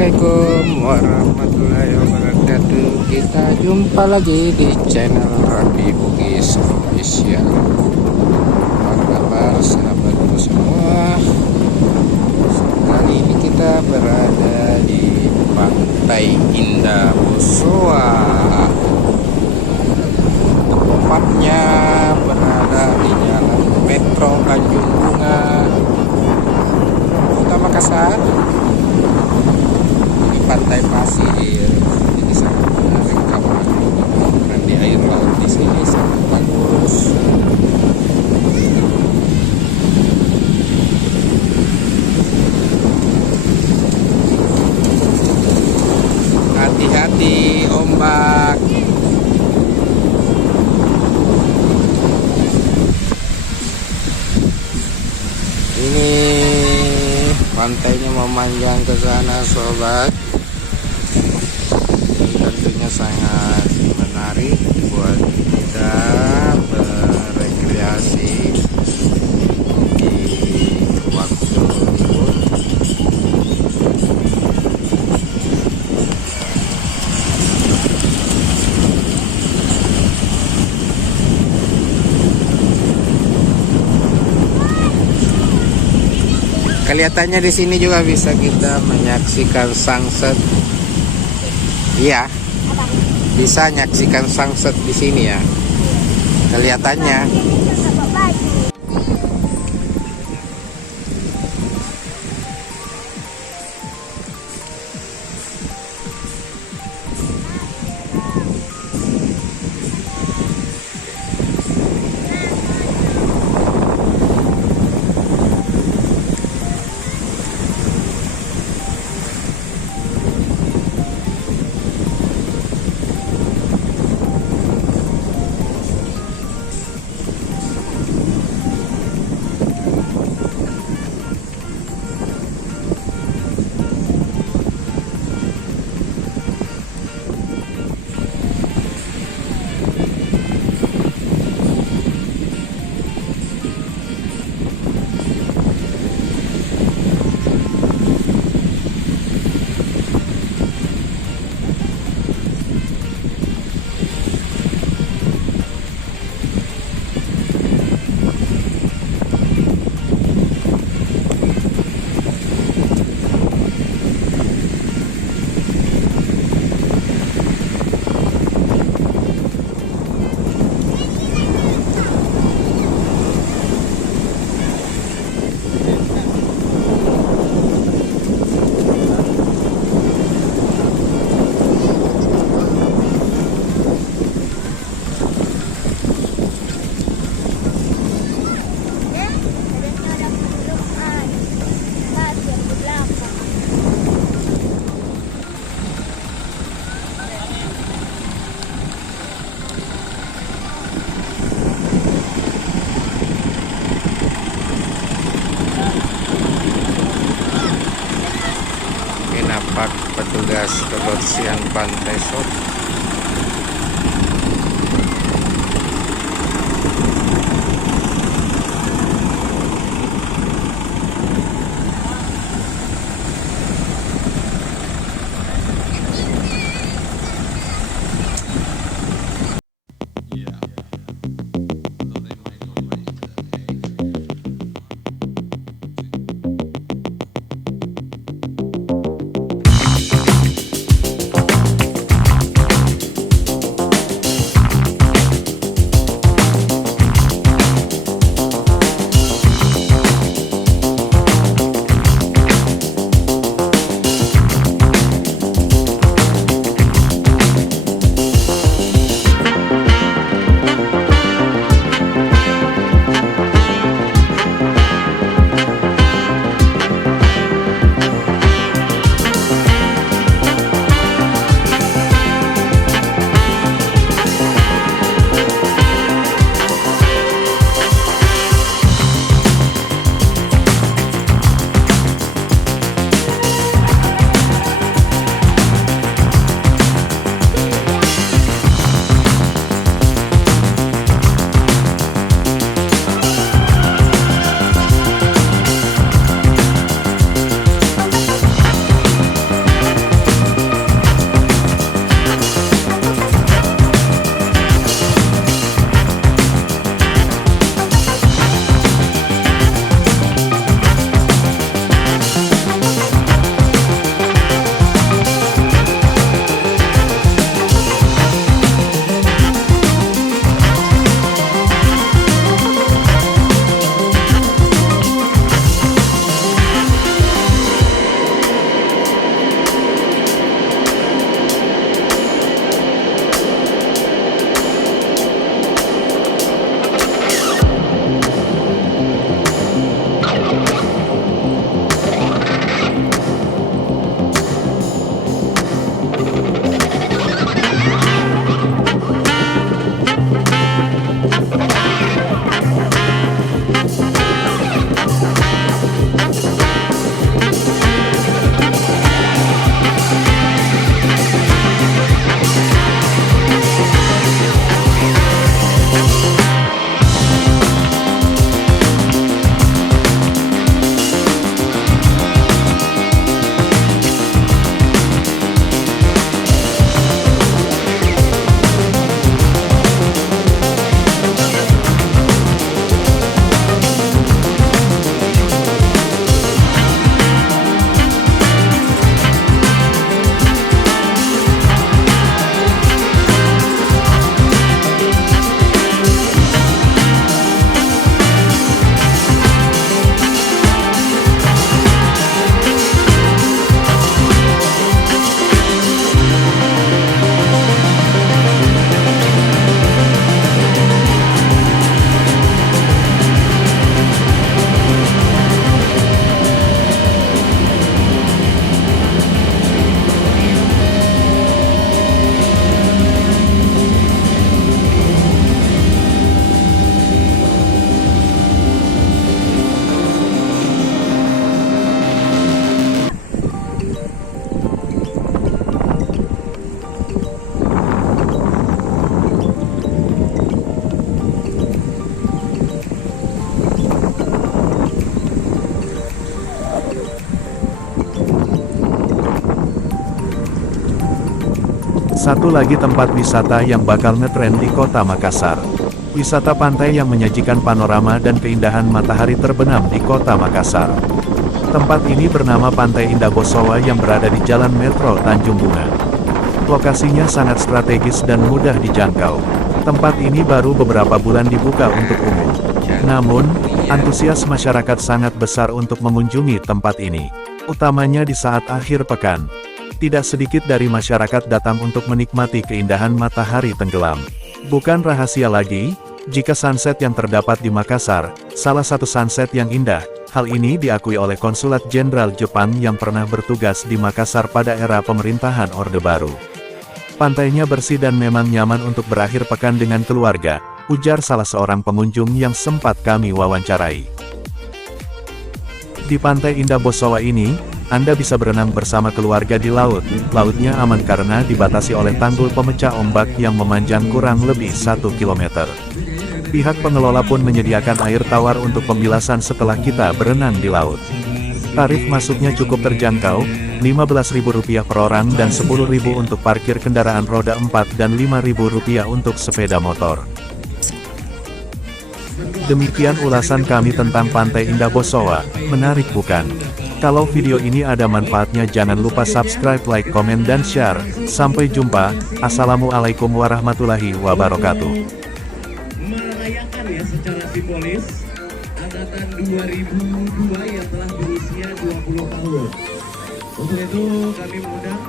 Assalamualaikum warahmatullahi wabarakatuh. Kita jumpa lagi di channel Raffi Bugis Official. Apa kabar sahabatku semua? Kali ini kita berada di Pantai Indah Bosowa. Tempatnya berada di Jalan Metro Tanjung Bunga, Kota Makassar. Pantai pasir ini sangat menarik kawan, dan di air laut di sini sangat bagus. Hati-hati ombak. Ini pantainya memanjang ke sana sobat. Tentunya sangat menarik buat kita berekreasi di waktu libur. Kelihatannya di sini juga bisa kita menyaksikan sunset. Iya, bisa menyaksikan sunset di sini ya. Kelihatannya. Nampak petugas kebersihan pantai sobat. Satu lagi tempat wisata yang bakal ngetren di kota Makassar. Wisata pantai yang menyajikan panorama dan keindahan matahari terbenam di kota Makassar. Tempat ini bernama Pantai Indah Bosowa yang berada di Jalan Metro Tanjung Bunga. Lokasinya sangat strategis dan mudah dijangkau. Tempat ini baru beberapa bulan dibuka untuk umum. Namun, antusias masyarakat sangat besar untuk mengunjungi tempat ini. Utamanya di saat akhir pekan. Tidak sedikit dari masyarakat datang untuk menikmati keindahan matahari tenggelam. Bukan rahasia lagi, jika sunset yang terdapat di Makassar, salah satu sunset yang indah. Hal ini diakui oleh Konsulat Jenderal Jepang yang pernah bertugas di Makassar pada era pemerintahan Orde Baru. Pantainya bersih dan memang nyaman untuk berakhir pekan dengan keluarga, ujar salah seorang pengunjung yang sempat kami wawancarai. Di Pantai Indah Bosowa ini, Anda bisa berenang bersama keluarga di laut. Lautnya aman karena dibatasi oleh tanggul pemecah ombak yang memanjang kurang lebih 1 km. Pihak pengelola pun menyediakan air tawar untuk pembilasan setelah kita berenang di laut. Tarif masuknya cukup terjangkau, Rp15.000 per orang dan Rp10.000 untuk parkir kendaraan roda 4 dan Rp5.000 untuk sepeda motor. Demikian ulasan kami tentang Pantai Indah Bosowa, menarik bukan? Kalau video ini ada manfaatnya jangan lupa subscribe, like, komen, dan share. Sampai jumpa, Assalamualaikum warahmatullahi wabarakatuh. Merayakan ya secara simbolis angkatan 2002 yang telah berusia 20 tahun. Untuk itu kami mengundang